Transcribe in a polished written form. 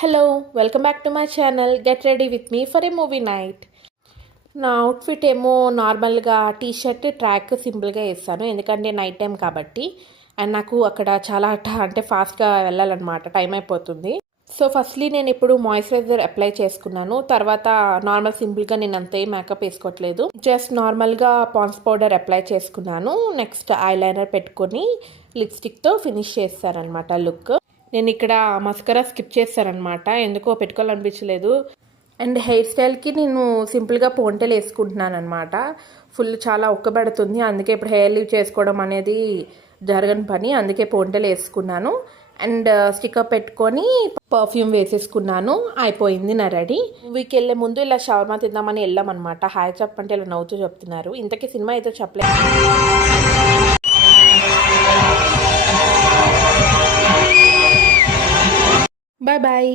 Hello welcome back to my channel get ready with me for a movie night. నా outfit ఏమో నార్మల్గా T shirt track సింపుల్గా వేస్తాను, ఎందుకంటే నైట్ టైం కాబట్టి. అండ్ నాకు అక్కడ చాలా అంటే ఫాస్ట్గా వెళ్ళాలన్నమాట, టైం అయిపోతుంది. సో ఫస్ట్లీ నేను ఇప్పుడు మాయిశ్చరైజర్ అప్లై చేసుకున్నాను. తర్వాత నార్మల్ సింపుల్గా నేను అంతే మేకప్ వేసుకోవట్లేదు, జస్ట్ నార్మల్గా పాండ్స్ పౌడర్ అప్లై చేసుకున్నాను. నెక్స్ట్ ఐలైనర్ పెట్టుకొని లిప్స్టిక్తో ఫినిష్ చేస్తారనమాట లుక్. నేను ఇక్కడ మస్కరా స్కిప్ చేస్తానమాట, ఎందుకో పెట్టుకోవాలనిపించలేదు. అండ్ హెయిర్ స్టైల్కి నేను సింపుల్గా పోంటెలు వేసుకుంటున్నాను అనమాట. ఫుల్ చాలా ఒక్కబడుతుంది, అందుకే ఇప్పుడు హెయిర్ లీవ్ చేసుకోవడం అనేది జరగని పని, అందుకే పోంటెలు వేసుకున్నాను. అండ్ స్టిక్కర్ పెట్టుకొని పర్ఫ్యూమ్ వేసేసుకున్నాను. అయిపోయింది నా రెడీ. మూవీకి వెళ్ళే ముందు ఇలా షవర్మా తిందామని వెళ్ళామన్నమాట. హాయ్ చెప్పంటే ఇలా నవ్వుతూ చెప్తున్నారు. ఇంతకీ సినిమా అయితే చెప్పలేదు. Bye bye.